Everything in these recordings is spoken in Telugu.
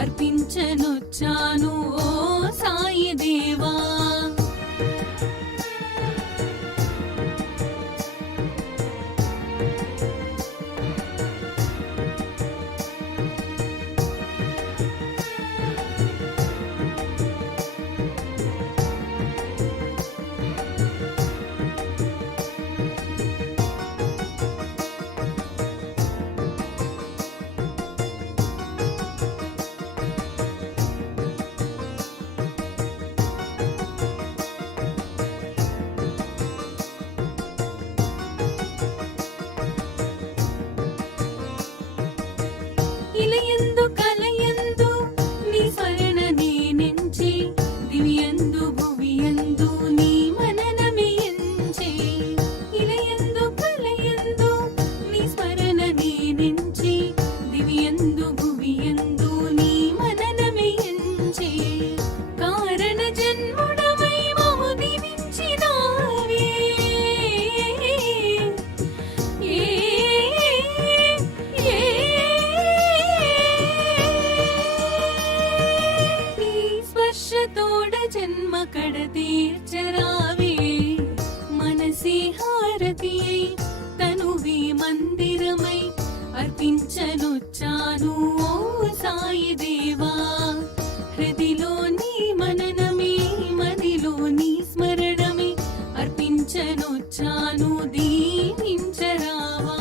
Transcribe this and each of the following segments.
అర్పించనొచ్చాను ఓ సాయి దేవా. ఇలయందు కలయందు నీ స్మరణ నేనెంచి, దివ్యందు భువియందు నీ మననమే ఎంచే. ఇలయందు కలయందు నీ స్మరణ నేనెంచి, దివ్యందు భువియందు నీ మననమే ఎంచే. కారణ జన్ముడవై మము దీవించినావే. తోడ జన్మ కడ తీర్చరావే. మనసే హారతియై తనువే మందిరమై అర్పించనొచ్చాను ఓ సాయి దేవా. హృదిలో నీ మననమే మదిలో నీ స్మరణమే అర్పించనొచ్చాను దీవించరావా.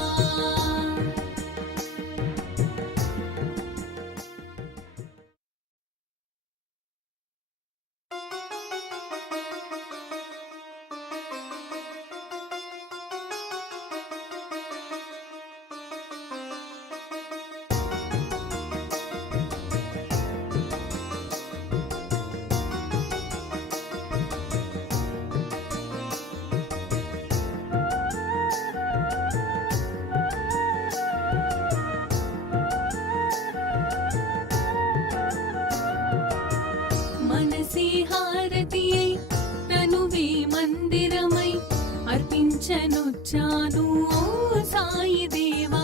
మనసే హారతియై తనువే మందిరమై అర్పించనొచ్చాను ఓ సాయి దేవా.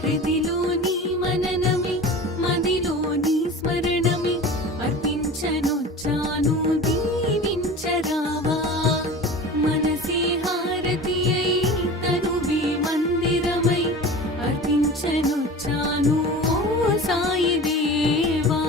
హృదిలో నీ మననమే మదిలో నీ స్మరణమే అర్పించనొచ్చాను దీవించరావా. మనసే హారతియై తనువే మందిరమై అర్పించనొచ్చాను ఓ సాయి దేవా.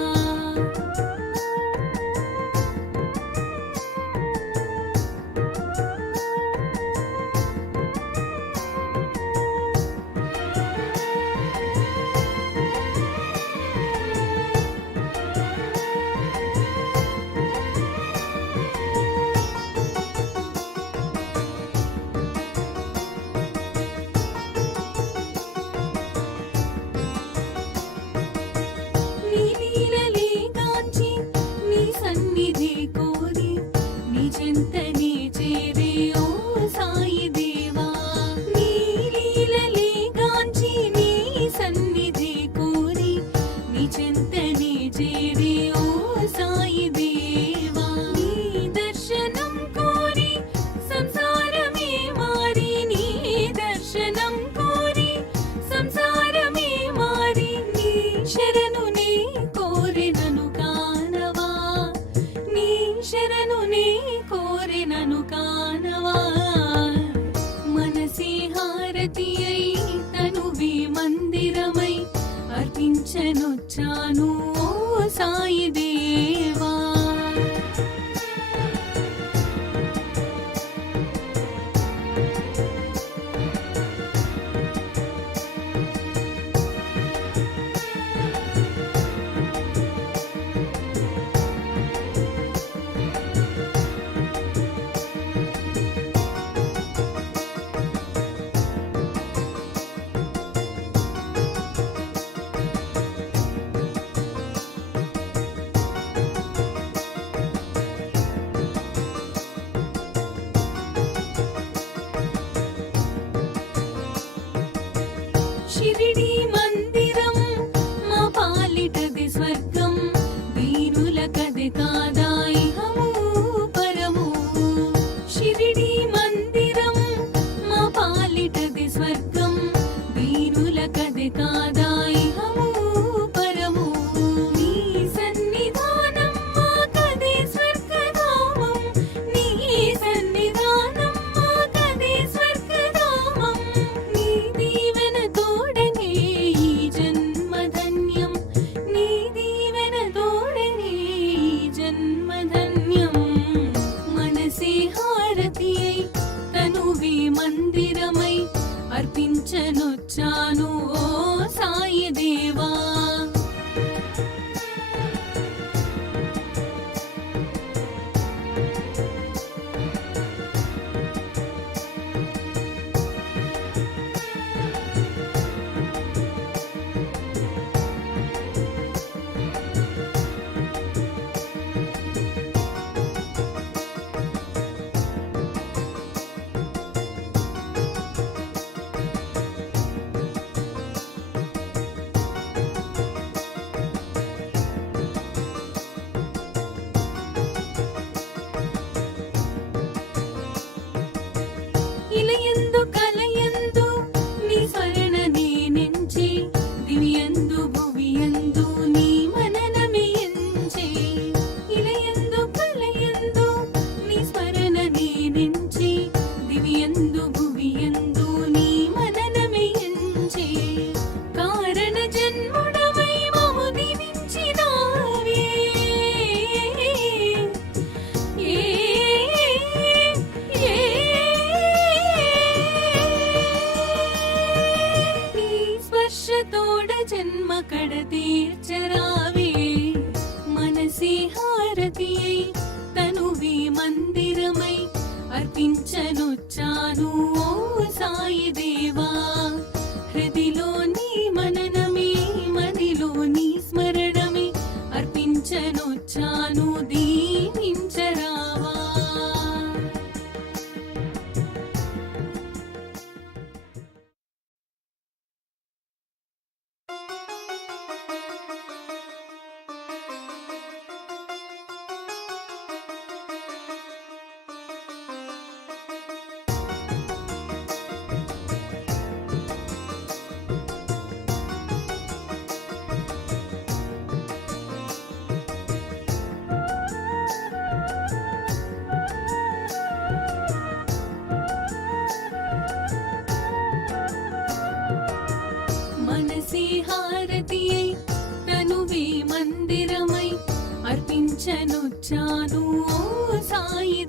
నీ లీలలే గాంచి నీ సన్నిధి కోరి నీ చెంతనే చేరే ఓ సాయి దేవా. నీ లీలలే గాంచి నీ సన్నిధి కోరి నీ చెంతనే చేరే ఓ సాయి దేవా. నీ దర్శనం కోరి సంసారమే మారి, నీ దర్శనం కోరి సంసారమే మారి, నీ శరణు నీ కోరినను కానవా. నీ శరణు నీ కోరినను కానవా. మనసే హారతియై తనువే మందిరమై అర్పించనొచ్చాను ఓ సాయి దేవా. నీ మననమే ఎంచే ఇలయందు కలయందు నీ స్మరణ నేనెంచి దివియందు భువియందు నీ మననమే ఎంచే కారణ జన్ముడవై మము దివించినావే ఏ ఏ నీ స్పర్శతోడ జన్మ కడ తీర్చరావే మనసి హారతియై తనువి మందిరమై అర్పించనొచ్చాను ఓ సాయి దేవా హృదిలో నీ మననమే మదిలో నీ స్మరణమే అర్పించనొచ్చాను దీవించరావా మనసి హారతియై తనువే మందిరమై అర్పించనొచ్చాను ఓ సాయి